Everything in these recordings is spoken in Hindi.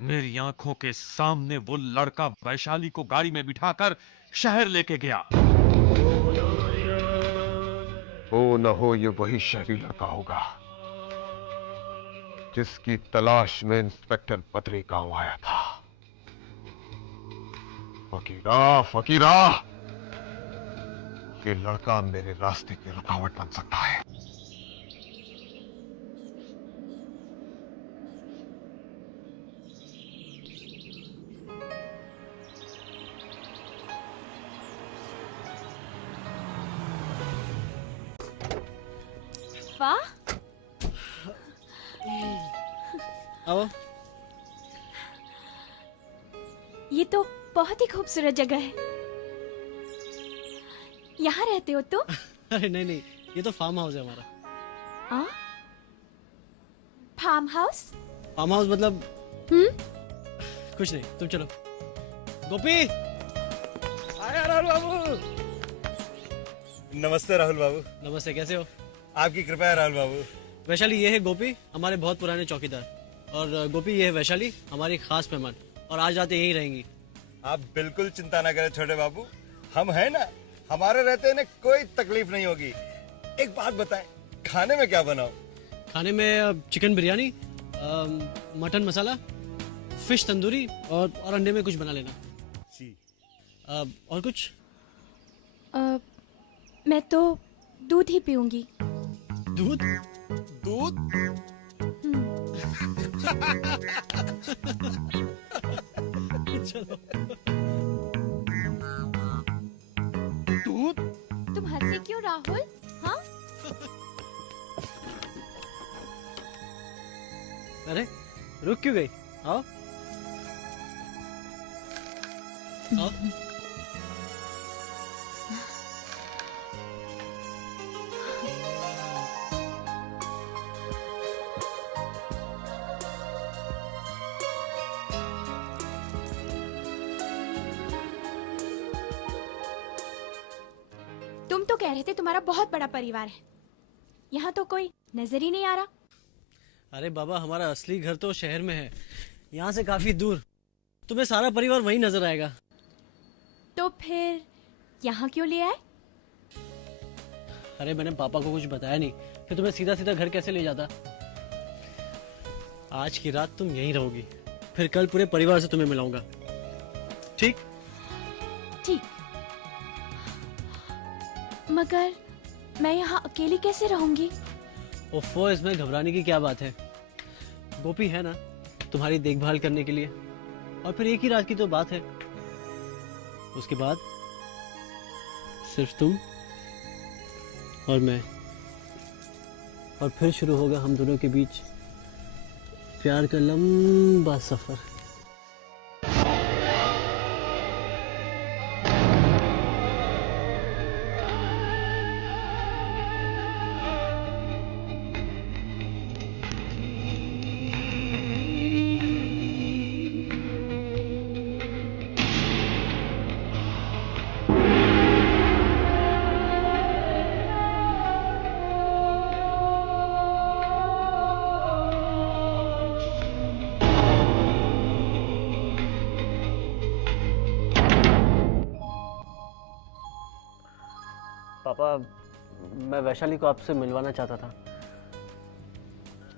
मेरी आंखों के सामने वो लड़का वैशाली को गाड़ी में बिठाकर शहर लेके गया। हो न हो ये वही शहरी लड़का होगा जिसकी तलाश में इंस्पेक्टर बद्री गांव आया था। फकीरा, फकीरा, ये लड़का मेरे रास्ते की रुकावट बन सकता है। वाह, आओ। ये तो बहुत ही खूबसूरत जगह है। यहाँ रहते हो तुम? अरे नहीं नहीं, ये तो फार्म हाउस है हमारा। आ? Farm house? फार्म हाउस मतलब कुछ नहीं, तुम चलो। गोपी, आया राहुल बाबू। नमस्ते राहुल बाबू। नमस्ते, कैसे हो? आपकी कृपा है राहुल बाबू। वैशाली, ये है गोपी, हमारे बहुत पुराने चौकीदार। और गोपी, ये है वैशाली, हमारी खास मेहमान, और आज रात यहीं रहेंगी। आप बिल्कुल चिंता ना करें छोटे बाबू, हम हैं ना, हमारे रहते इन्हें कोई तकलीफ नहीं होगी। एक बात बताएं, खाने में क्या बनाओ? खाने में चिकन बिरयानी, मटन मसाला, फिश तंदूरी और अंडे में कुछ बना लेना। जी। और कुछ? मैं तो दूध ही पीऊंगी। दूध? दूध? चलो। दूध? तुम हंसे क्यों राहुल? हाँ? अरे रुक क्यों गई? आओ आओ। तुम तो कह रहे थे तुम्हारा बहुत बड़ा परिवार है। यहाँ तो कोई नजर ही नहीं आ रहा। अरे बाबा, हमारा असली घर तो शहर में है, यहाँ से काफी दूर। तुम्हें सारा परिवार वहीं नजर आएगा। तो फिर यहाँ क्यों ले आए? अरे मैंने पापा को कुछ बताया नहीं कि तुम्हें सीधा सीधा घर कैसे ले जाता। आज की रात तुम यहीं रहोगी, फिर कल पूरे परिवार से तुम्हें मिलाऊंगा, ठीक? ठीक, मगर मैं यहाँ अकेली कैसे रहूंगी? ओफो, इसमें घबराने की क्या बात है? गोपी है ना तुम्हारी देखभाल करने के लिए। और फिर एक ही रात की तो बात है, उसके बाद सिर्फ तुम और मैं, और फिर शुरू होगा हम दोनों के बीच प्यार का लंबा सफर। पापा, मैं वैशाली को आपसे मिलवाना चाहता था।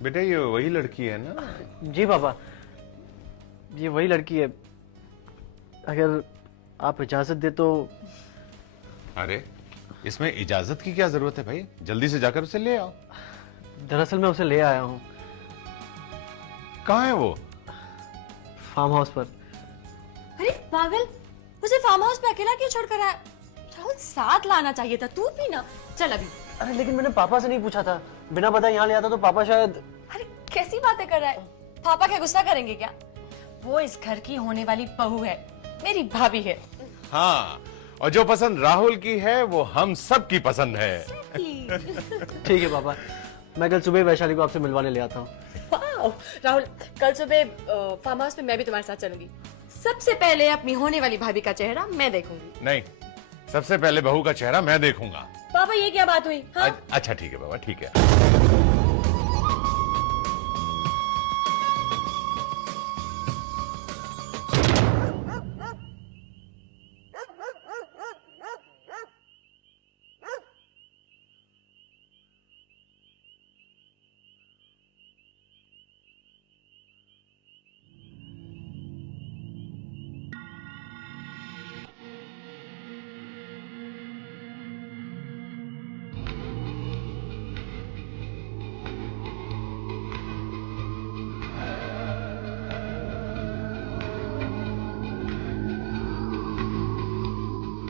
बेटा, ये वही लड़की है ना? जी पापा, ये वही लड़की है। अगर आप इजाजत दे तो। अरे इसमें इजाजत की क्या जरूरत है भाई, जल्दी से जाकर उसे ले आओ। दरअसल मैं उसे ले आया हूँ। कहाँ है वो? फार्म हाउस पर। अरे पागल, उसे फार्म हाउस पे अकेला क्यों छोड़कर आया? राहुल, साथ लाना चाहिए था। तू भी ना। चल अभी। अरे लेकिन मैंने पापा से नहीं पूछा था, बिना बताए यहाँ ले आता तो पापा शायद। अरे कैसी बातें कर रहा है? पापा क्या गुस्सा करेंगे क्या? वो इस घर की होने वाली बहू है, मेरी भाभी है। हाँ, और जो पसंद राहुल की है वो हम सब की पसंद है। ठीक है पापा, मैं कल सुबह वैशाली को आपसे मिलवाने ले आता हूँ। वाह राहुल, कल सुबह फार्म हाउस पे मैं भी तुम्हारे साथ चलूंगी। सबसे पहले अपनी होने वाली भाभी का चेहरा मैं देखूंगी। नहीं, सबसे पहले बहू का चेहरा मैं देखूंगा। पापा, ये क्या बात हुई? हाँ? अच्छा ठीक है बाबा, ठीक है।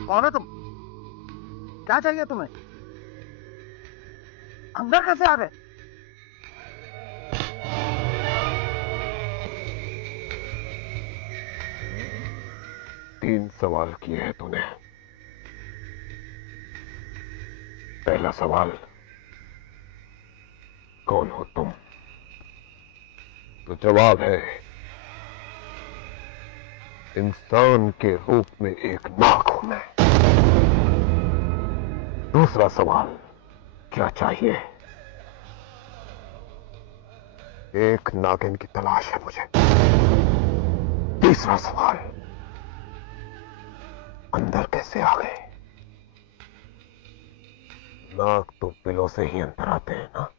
कौन हो तुम? क्या चाहिए तुम्हें? अंदर कैसे आ गए? तीन सवाल किए हैं तूने। पहला सवाल, कौन हो तुम? तो जवाब है, इंसान के रूप में एक नाग हूं मैं। दूसरा सवाल, क्या चाहिए? एक नागिन की तलाश है मुझे। तीसरा सवाल, अंदर कैसे आ गए? नाग तो बिलों से ही अंदर आते हैं ना।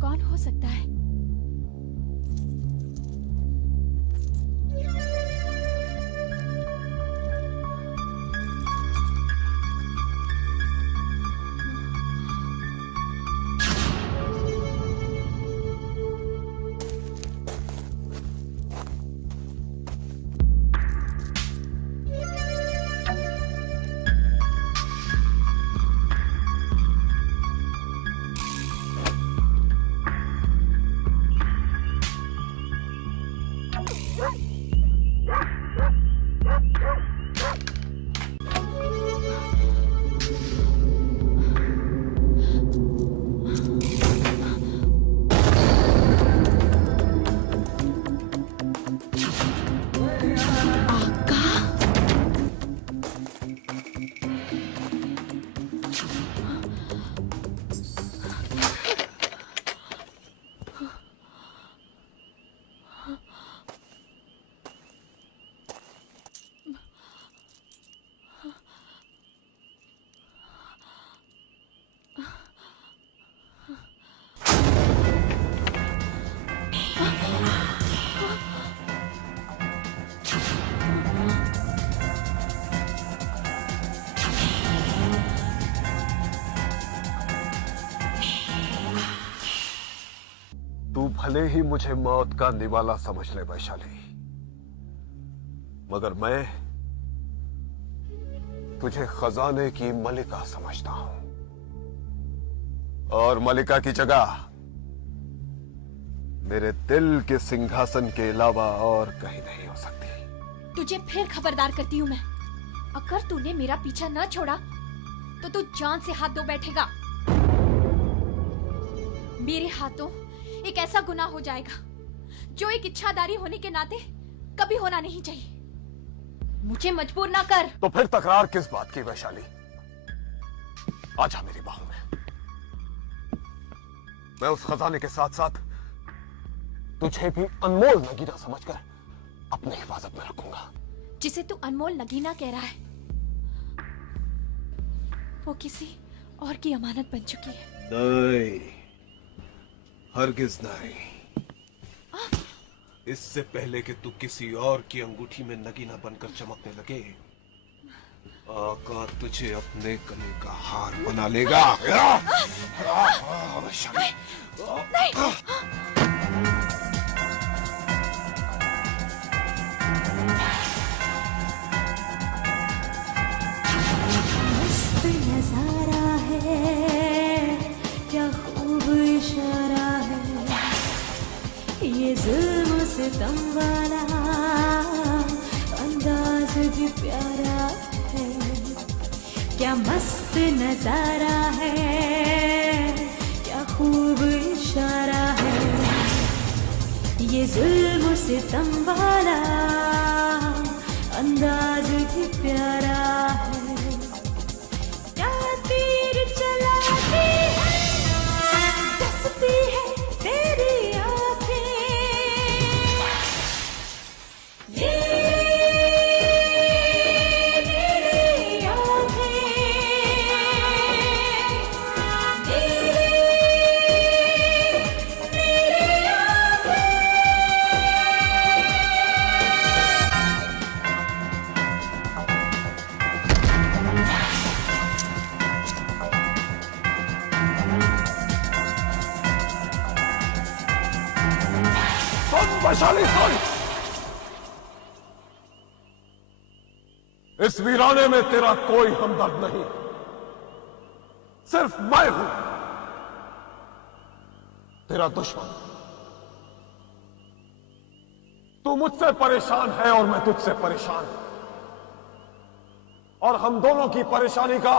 कौन हो सकता है? तू भले ही मुझे मौत का निवाला समझ ले वैशाली, मगर मैं तुझे खजाने की मलिका समझता हूं। और मलिका की जगह मेरे दिल के सिंहासन के अलावा और कहीं नहीं हो सकती। तुझे फिर खबरदार करती हूँ मैं, अगर तूने मेरा पीछा न छोड़ा तो तू जान से हाथ धो बैठेगा। मेरे हाथों एक ऐसा गुनाह हो जाएगा जो एक इच्छाधारी होने के नाते कभी होना नहीं चाहिए। मुझे मजबूर ना कर। तो फिर तकरार किस बात की वैशाली? आजा मेरी बाहों में। मैं उस खजाने के साथ साथ तुझे भी अनमोल नगीना समझकर अपनी हिफाजत में रखूंगा। जिसे तू अनमोल नगीना कह रहा है वो किसी और की अमानत बन चुकी है। नहीं, हरगिज नहीं। इससे पहले कि तू किसी और की अंगूठी में नगीना बनकर चमकने लगे, आका तुझे अपने गले का हार बना लेगा। मस्त नजारा है, क्या खूब इशारा है, ये जुल्म सितम वाला अंदाज भी प्यारा है। क्या मस्त नजारा है, क्या खूब इशारा है, ये जुल्म सितम वाला अंदाज भी प्यारा है। क्या तीर चलाती है, डसती है तेरी वैशाली सुन, इस वीराने में तेरा कोई हमदर्द नहीं, सिर्फ मैं हूं तेरा दुश्मन। तू मुझसे परेशान है और मैं तुझसे परेशान हूं, और हम दोनों की परेशानी का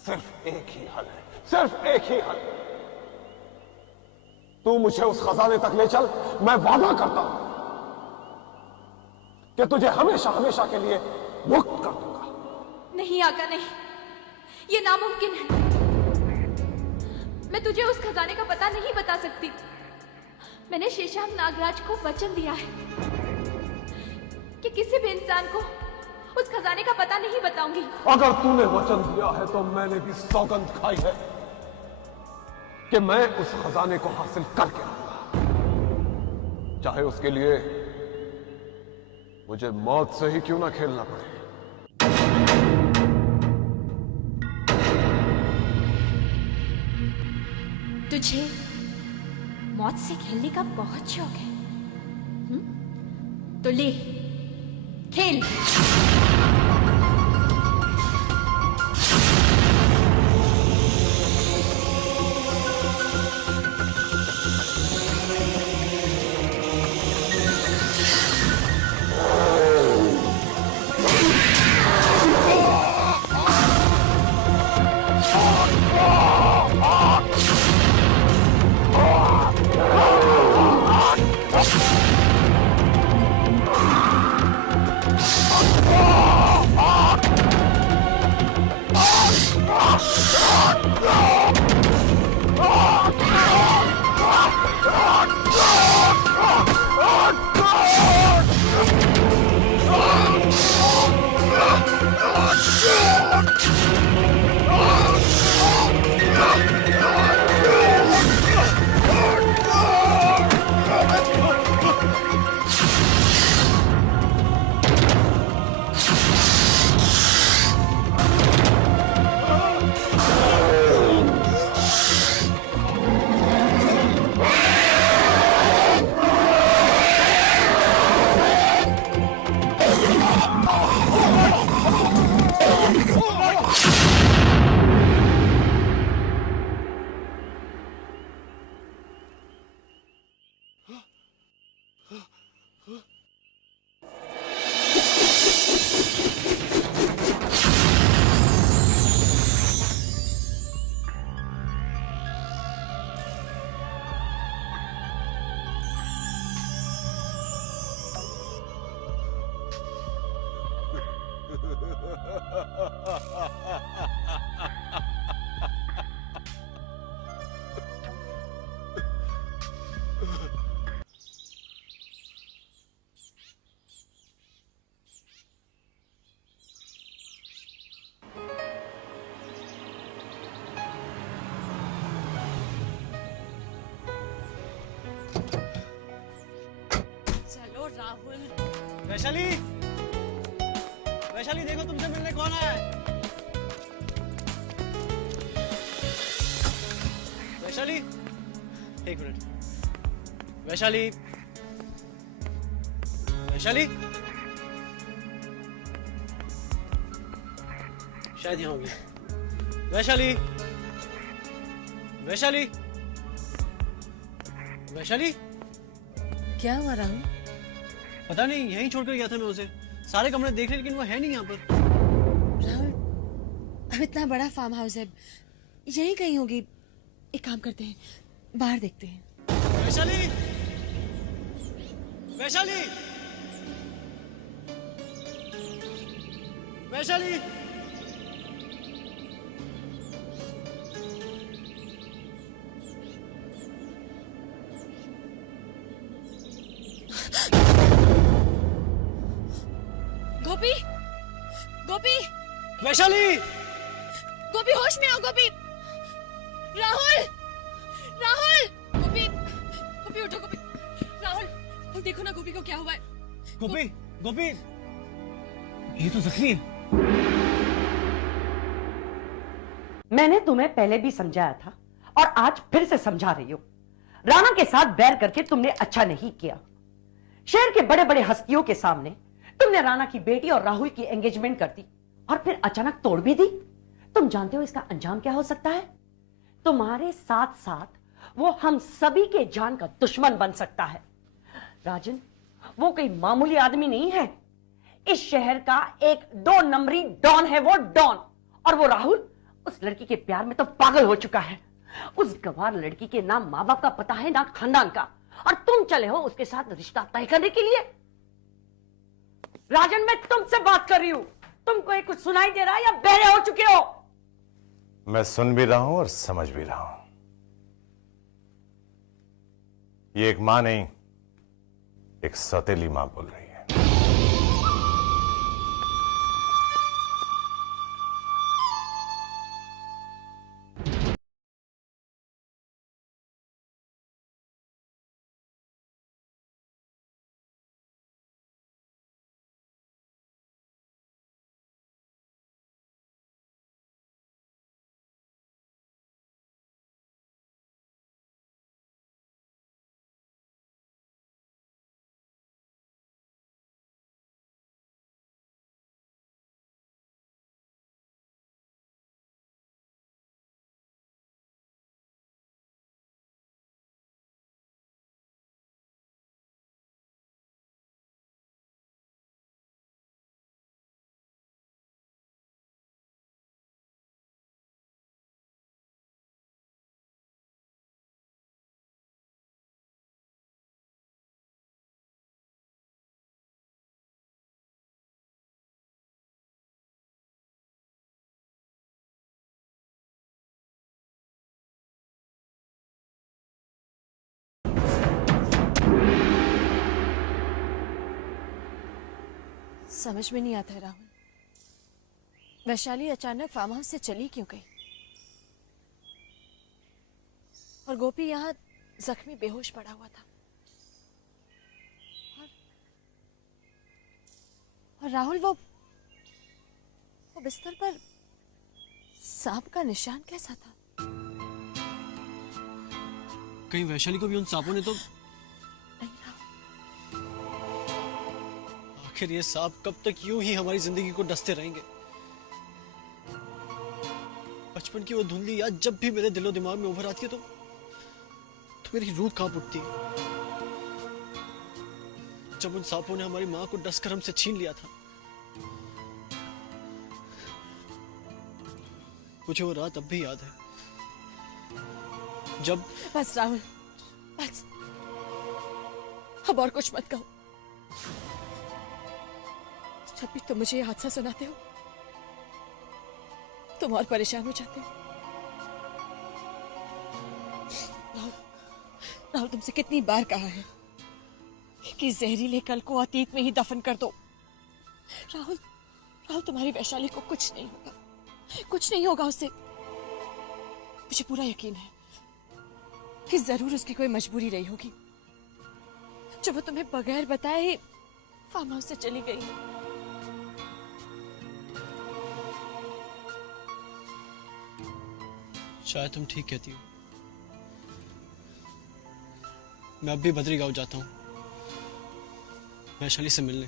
सिर्फ एक ही हल है, सिर्फ एक ही हल। तू मुझे उस खजाने तक ले चल, मैं वादा करता हूं कि तुझे हमेशा हमेशा के लिए मुक्त कर दूंगा। नहीं आका, नहीं, ये नामुमकिन है। मैं तुझे उस खजाने का पता नहीं बता सकती। मैंने शेषांग नागराज को वचन दिया है कि किसी भी इंसान को उस खजाने का पता नहीं बताऊंगी। अगर तूने वचन दिया है तो मैंने भी सौगंध खाई है कि मैं उस खजाने को हासिल करके आऊंगा, चाहे उसके लिए मुझे मौत से ही क्यों ना खेलना पड़े। तुझे मौत से खेलने का बहुत शौक है, तो ले, खेल। चलो राहुल। वैशाली, वैशाली देखो तुमसे मिलने कौन आया है। वैशाली, एक मिनट। वैशाली, वैशाली, शायद यहाँ होगी। वैशाली, वैशाली, वैशाली, क्या हुआ राहुल? पता नहीं, यहीं छोड़कर गया था मैं उसे। सारे कमरे देख रहे लेकिन वो है नहीं यहाँ पर। राहुल, अब इतना बड़ा फार्म हाउस है, यहीं कहीं होगी। एक काम करते हैं, बाहर देखते हैं। वैशाली, वैशाली, वैशाली, गोपी, गोपी, वैशाली, गोपी होश में आओ। गोपी, राहुल, राहुल, गोपी, गोपी उठो। गोपी, राहुल, देखो ना गोपी को क्या हुआ है। गोपी, गोपी, ये तो जख्मी है। मैंने तुम्हें पहले भी समझाया था और आज फिर से समझा रही हूं। राणा के साथ बैर करके तुमने अच्छा नहीं किया। शहर के बड़े बड़े हस्तियों के सामने तुमने राणा की बेटी और राहुल की एंगेजमेंट कर दी और फिर अचानक तोड़ भी दी। तुम जानते हो इसका अंजाम क्या हो सकता है? तुम्हारे साथ साथ वो हम सभी के जान का दुश्मन बन सकता है। राजन, वो कोई मामूली आदमी नहीं है। इस शहर का एक 2 नंबरी डॉन है वो, डॉन। और वो राहुल उस लड़की के प्यार में तो पागल हो चुका है। उस गवार लड़की के ना माँ बाप का पता है ना खानदान का, और तुम चले हो उसके साथ रिश्ता तय करने के लिए। राजन, मैं तुमसे बात कर रही हूं। तुमको ये कुछ सुनाई दे रहा है या बहरे हो चुके हो? मैं सुन भी रहा हूं और समझ भी रहा हूं। ये एक मां नहीं, एक सौतेली मां बोल रही है। समझ में नहीं आता है राहुल, वैशाली अचानक फार्म हाउस से चली क्यों गई? और गोपी यहाँ जख्मी बेहोश पड़ा हुआ था। और राहुल वो बिस्तर पर सांप का निशान कैसा था? कहीं वैशाली को भी उन सांपों ने तो... आखिर ये सांप कब तक यूं ही हमारी जिंदगी को डसते रहेंगे? बचपन की वो धुंधली याद जब भी मेरे दिलो दिमाग में उभर आती है तो मेरी रूह कांप उठती है। जब उन सांपों ने हमारी मां को डसकर हमसे छीन लिया था, मुझे वो रात अब भी याद है जब... बस राहुल, बस, अब और कुछ मत कहो। जब भी तुम मुझे ये हादसा सुनाते हो तुम और परेशान हो जाते हो। राहुल, तुमसे कितनी बार कहा है कि जहरीले कल को अतीत में ही दफन कर दो। राहुल, तुम्हारी वैशाली को कुछ नहीं होगा, कुछ नहीं होगा उससे। मुझे पूरा यकीन है कि जरूर उसकी कोई मजबूरी रही होगी जो वो तुम्हें बगैर बताए फार्म हाउस से चली गई। शायद तुम ठीक कहती हो। मैं अब भी बद्री गांव जाता हूं वैशाली से मिलने।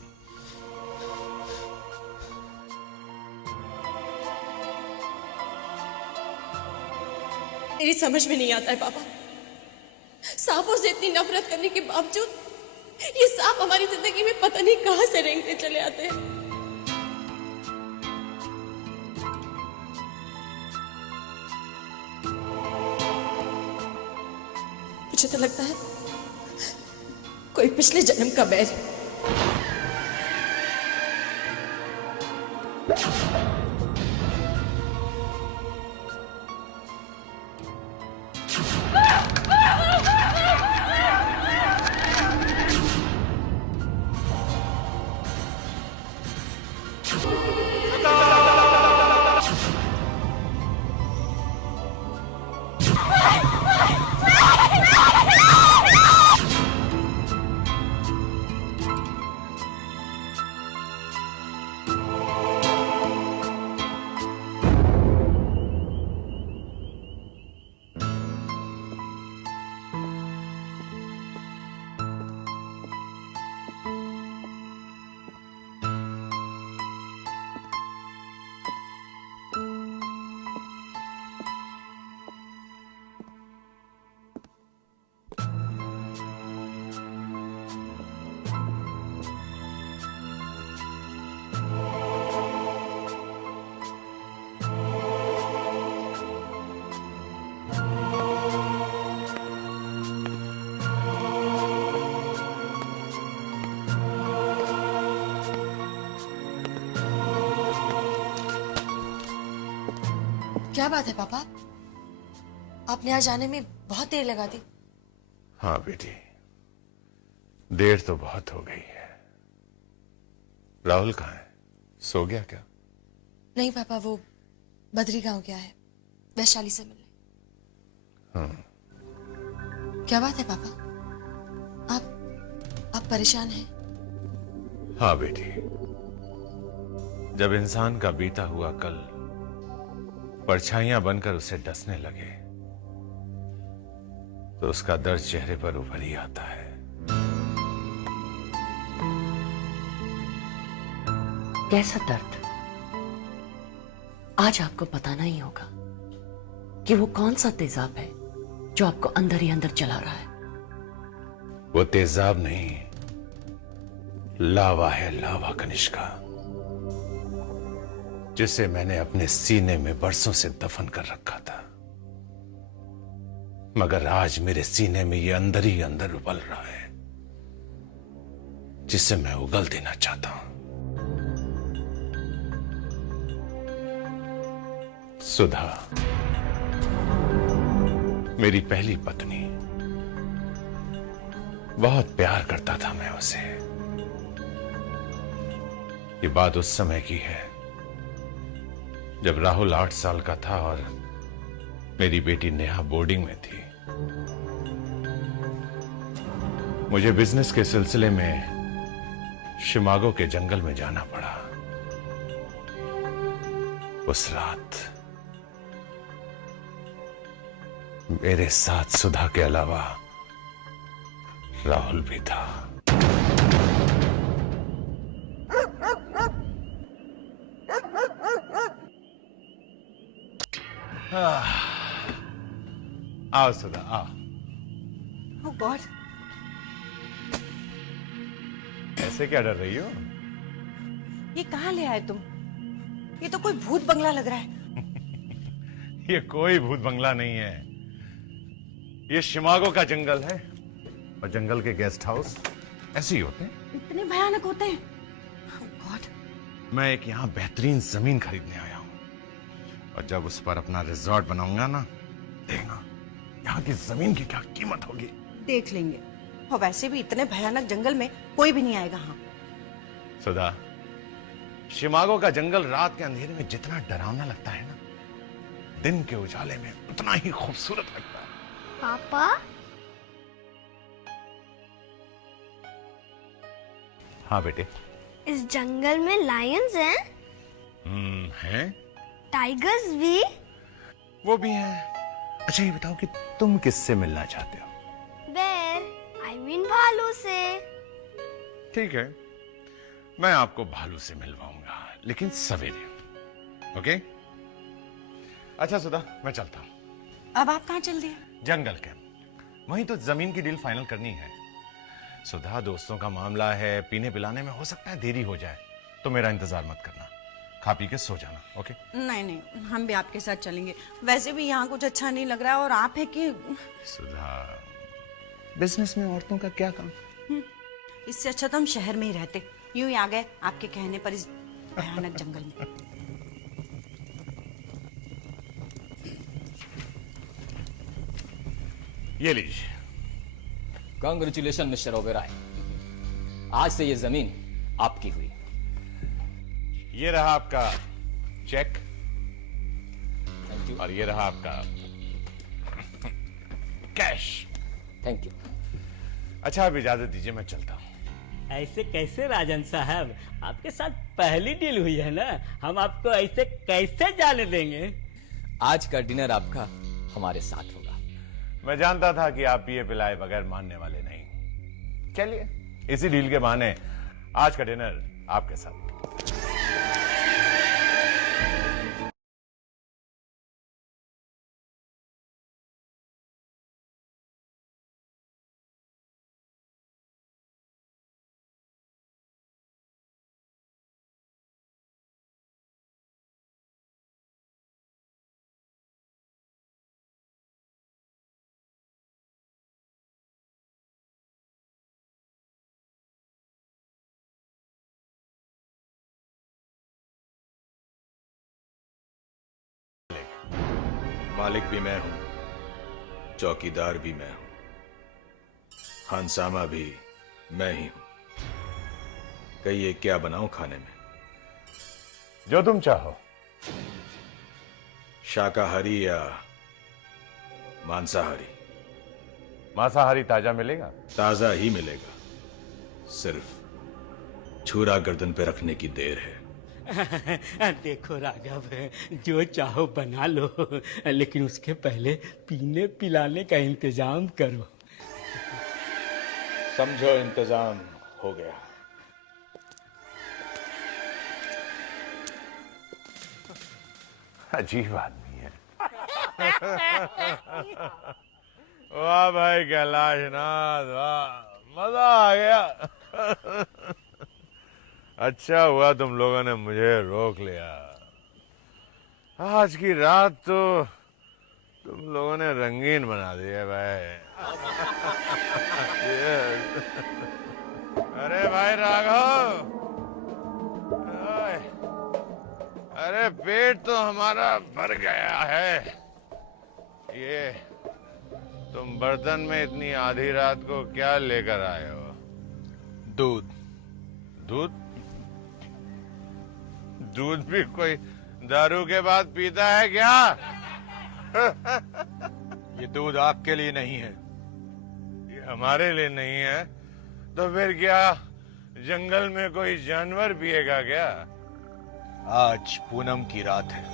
मेरी समझ में नहीं आता है पापा, सांपों से इतनी नफरत करने के बावजूद ये सांप हमारी जिंदगी में पता नहीं कहां से रेंगते चले आते हैं। मुझे तो लगता है कोई पिछले जन्म का बैर है। क्या बात है पापा? आपने यहाँ जाने में बहुत देर लगा दी। हाँ बेटी, देर तो बहुत हो गई है। राहुल कहाँ है? सो गया क्या? नहीं पापा, वो बद्री गांव गया है वैशाली से मिलने। क्या बात है पापा? आप परेशान हैं? हाँ बेटी, जब इंसान का बीता हुआ कल परछाइयां बनकर उसे डसने लगे तो उसका दर्द चेहरे पर उभर ही आता है। कैसा दर्द? आज आपको बताना ही होगा कि वो कौन सा तेजाब है जो आपको अंदर ही अंदर चला रहा है। वो तेजाब नहीं, लावा है, लावा कनिष्का, जिसे मैंने अपने सीने में बरसों से दफन कर रखा था, मगर आज मेरे सीने में ये अंदर ही अंदर उबल रहा है, जिसे मैं उगल देना चाहता हूं। सुधा, मेरी पहली पत्नी, बहुत प्यार करता था मैं उसे। ये बात उस समय की है जब राहुल 8 साल का था और मेरी बेटी नेहा बोर्डिंग में थी। मुझे बिजनेस के सिलसिले में शिकागो के जंगल में जाना पड़ा। उस रात मेरे साथ सुधा के अलावा राहुल भी था। आओ सुधा, आओ। ओह गॉड, ऐसे क्या डर रही हो? ये कहाँ ले आए तुम? ये तो कोई भूत बंगला लग रहा है। ये कोई भूत बंगला नहीं है, ये शिकागो का जंगल है और जंगल के गेस्ट हाउस ऐसे ही होते हैं। इतने भयानक होते हैं? ओह गॉड, मैं एक यहाँ बेहतरीन जमीन खरीदने आया हूँ और जब उस पर अपना रिजॉर्ट बनाऊंगा ना, देखना यहाँ की जमीन की क्या कीमत होगी। देख लेंगे। और वैसे भी इतने भयानक जंगल में कोई भी नहीं आएगा। हाँ सुधा, शिकागो का जंगल रात के अंधेरे में जितना डरावना लगता है ना, दिन के उजाले में उतना ही खूबसूरत लगता है। पापा, हाँ बेटे। इस जंगल में लायंस हैं? हैं? टाइगर्स भी? वो भी हैं। अच्छा ये बताओ कि तुम किससे मिलना चाहते हो? बेर, I mean भालू से। ठीक है, मैं आपको भालू से मिलवाऊंगा, लेकिन सवेरे। ओके? अच्छा सुधा, मैं चलता हूं। अब आप कहाँ चल दिए? जंगल के वहीं तो जमीन की डील फाइनल करनी है। सुधा, दोस्तों का मामला है, पीने पिलाने में हो सकता है देरी हो जाए, तो मेरा इंतजार मत करना, खा पी के सो जाना। ओके? नहीं नहीं, हम भी आपके साथ चलेंगे। वैसे भी यहाँ कुछ अच्छा नहीं लग रहा है और आप है कि सुधा, बिजनेस में औरतों का क्या काम? इससे अच्छा तो हम शहर में ही रहते। यूं ही आ गए आपके कहने पर इस भयानक जंगल में। ये लीजिए। कांग्रेचुलेशन मिस्टर ओबेरॉय, आज से ये जमीन आपकी हुई। ये रहा आपका चेक थैंक यू। और ये रहा आपका कैश। Thank you. अच्छा, अब इजाजत दीजिए, मैं चलता हूं। ऐसे कैसे राजन साहब, आपके साथ पहली डील हुई है ना, हम आपको ऐसे कैसे जाने देंगे? आज का डिनर आपका हमारे साथ होगा। मैं जानता था कि आप पिए पिलाए बगैर मानने वाले नहीं। चलिए, इसी डील के बहाने आज का डिनर आपके साथ। मालिक भी मैं हूं, चौकीदार भी मैं हूं, खानसामा भी मैं ही हूं। कहिए क्या बनाऊं खाने में? जो तुम चाहो। शाकाहारी या मांसाहारी? मांसाहारी ताजा मिलेगा? ताजा ही मिलेगा, सिर्फ छुरा गर्दन पे रखने की देर है। देखो राघव, जो चाहो बना लो, लेकिन उसके पहले पीने पिलाने का इंतजाम करो। समझो इंतजाम हो गया। अजीब आदमी है। वाह भाई कैलाशनाथ, वाह, मजा आ गया। अच्छा हुआ तुम लोगों ने मुझे रोक लिया। आज की रात तो तुम लोगों ने रंगीन बना दी है भाई। अरे भाई राघव, अरे पेट तो हमारा भर गया है। ये तुम बर्तन में इतनी आधी रात को क्या लेकर आए हो? दूध। दूध? दूध भी कोई दारू के बाद पीता है क्या? ये दूध आपके लिए नहीं है। ये हमारे लिए नहीं है तो फिर क्या जंगल में कोई जानवर पिएगा क्या? आज पूनम की रात है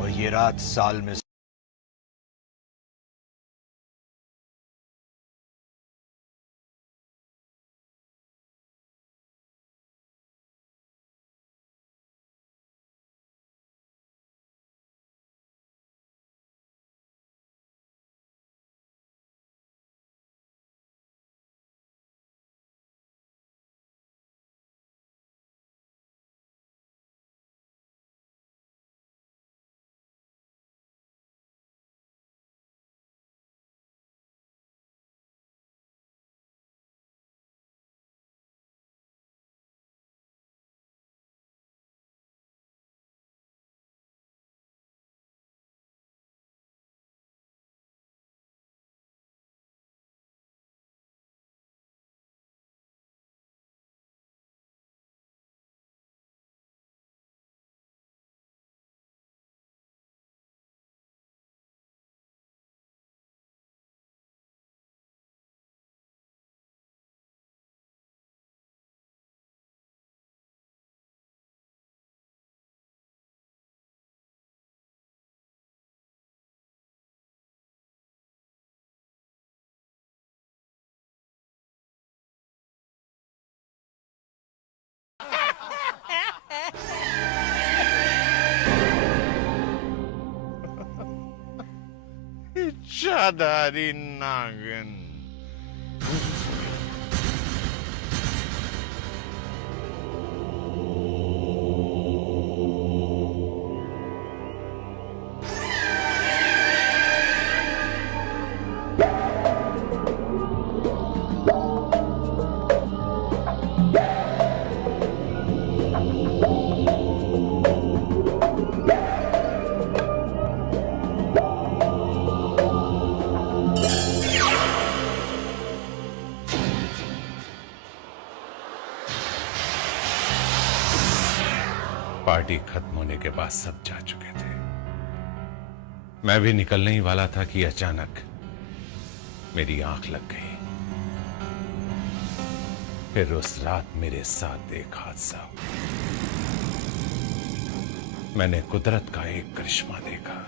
और ये रात साल में इच्छाधारी नागिन। पार्टी खत्म होने के बाद सब जा चुके थे। मैं भी निकलने ही वाला था कि अचानक मेरी आंख लग गई। फिर उस रात मेरे साथ एक हादसा हुआ। मैंने कुदरत का एक करिश्मा देखा।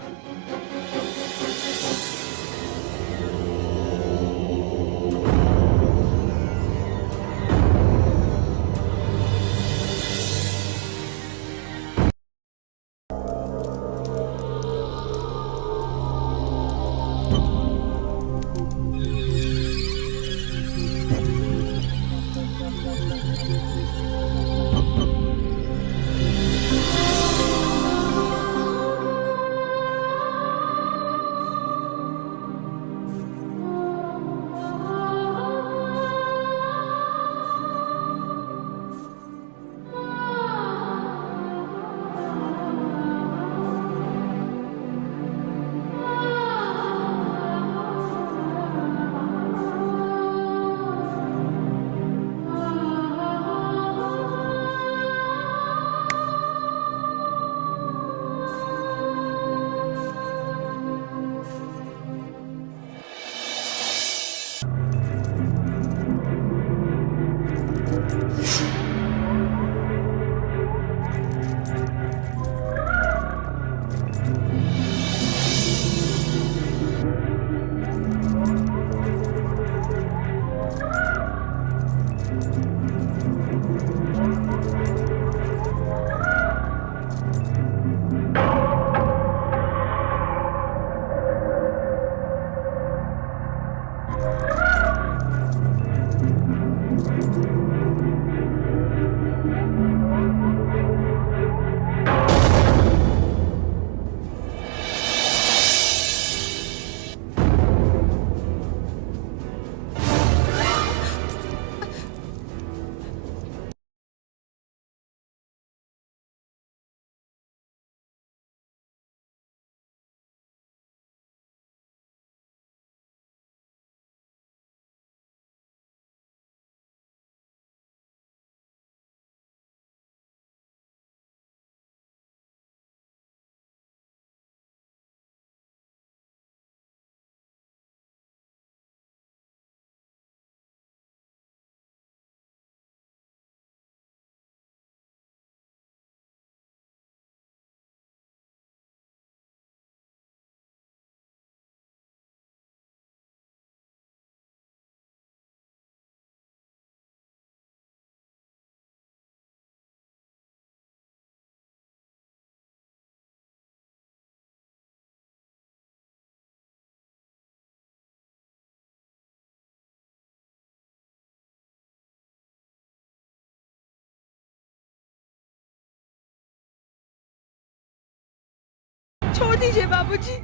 छोड़ दीजिए बाबूजी,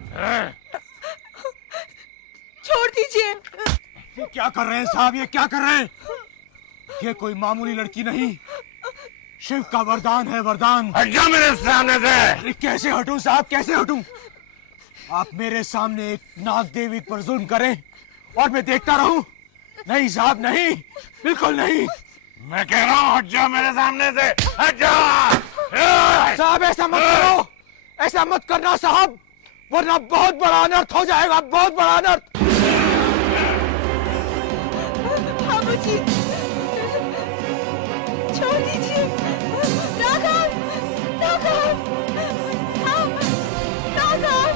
छोड़ दीजिए। ये क्या कर रहे हैं साहब, ये क्या कर रहे हैं? ये कोई मामूली लड़की नहीं, शिव का वरदान है, वरदान। हट जा मेरे सामने से। अरे कैसे हटूं साहब, कैसे हटूं? आप मेरे सामने एक नाग देवी पर जुल्म करें और मैं देखता रहूं? नहीं साहब, नहीं, बिल्कुल नहीं। मैं कह रहा हूँ हट जा मेरे सामने से, हट जा। साहब ऐसा मत करो, ऐसा मत करना साहब, वरना बहुत बड़ा अनर्थ हो जाएगा, बहुत बड़ा अनर्थ। बाबूजी, छोड़ दीजिए। राघव, राघव, राघव।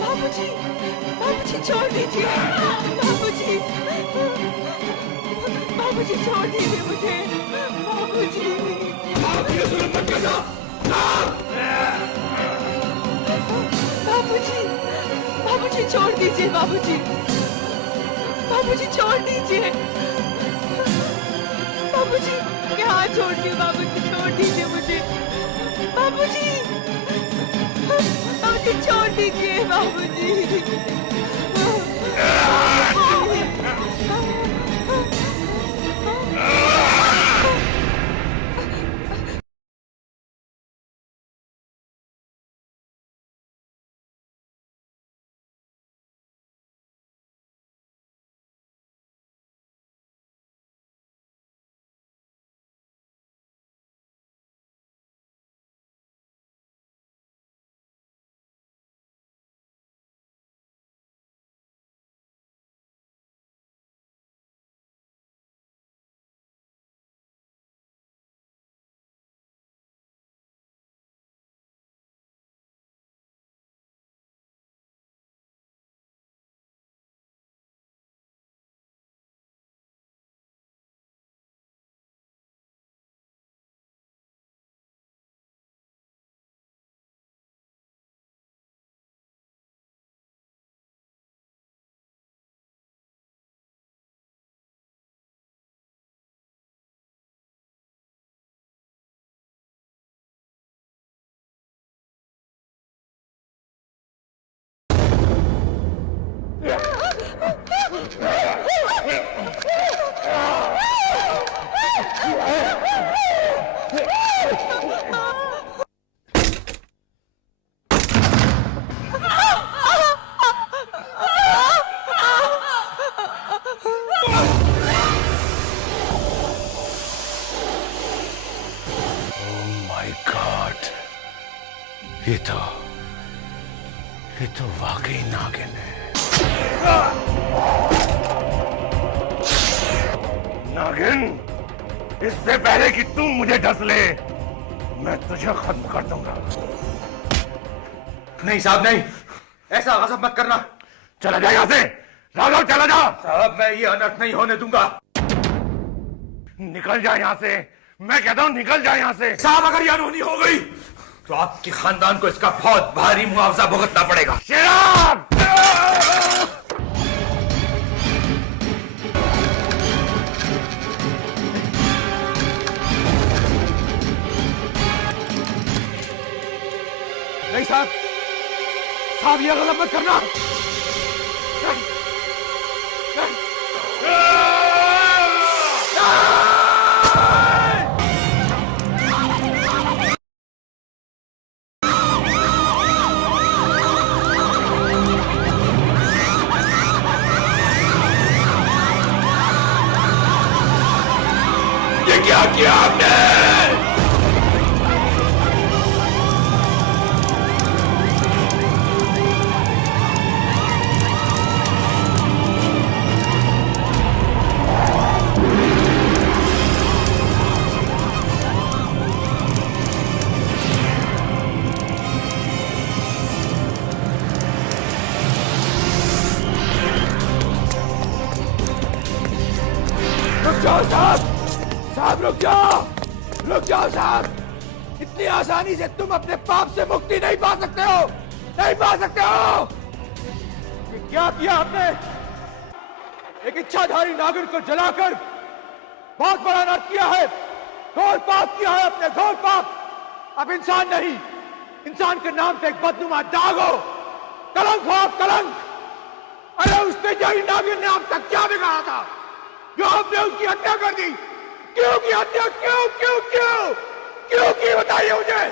बाबूजी, बाबूजी छोड़ दीजिए। बाबूजी, बाबूजी छोड़ दीजिए मुझे। बाबूजी, बाबूजी, बाबूजी छोड़ दीजिए। बाबूजी, बाबूजी छोड़ दीजिए। बाबूजी मैं हाथ छोड़ती हूँ। बाबूजी छोड़ दीजिए मुझे। बाबूजी, बाबूजी छोड़ दीजिए। बाबूजी, ये तो वाकई नागिन है। नागिन, इससे पहले कि तुम मुझे डस ले, मैं तुझे खत्म कर दूंगा। नहीं साहब नहीं, ऐसा गजब मत करना। चला जा यहाँ से, राघव चला जा। साहब मैं ये अनर्थ नहीं होने दूंगा। निकल जा यहाँ से, मैं कहता हूँ निकल जा यहाँ से। साहब अगर ये अनहोनी हो गई तो आपके खानदान को इसका बहुत भारी मुआवजा भुगतना पड़ेगा। शराब! नहीं साहब, साहब ये गलत मत करना। ये क्या किया आपने? रुक जाओ साहब, साहब रुक जाओ साहब। इतनी आसानी से तुम अपने पाप से मुक्ति नहीं पा सकते हो, नहीं पा सकते हो। ये क्या किया आपने? एक इच्छाधारी नागिन को जलाकर बहुत बड़ा अनर्थ किया है। घोर पाप किया है अपने, घोर पाप। अब इंसान नहीं, इंसान के नाम से एक बदनुमा दाग हो, कलंक हो आप, कलंक। अरे उसने जही नागिन ने आप तक क्या बिगाड़ा था जो आपने उसकी हत्या कर दी? क्यों की हत्या, क्यों क्यों क्यों क्यों की बताइए मुझे।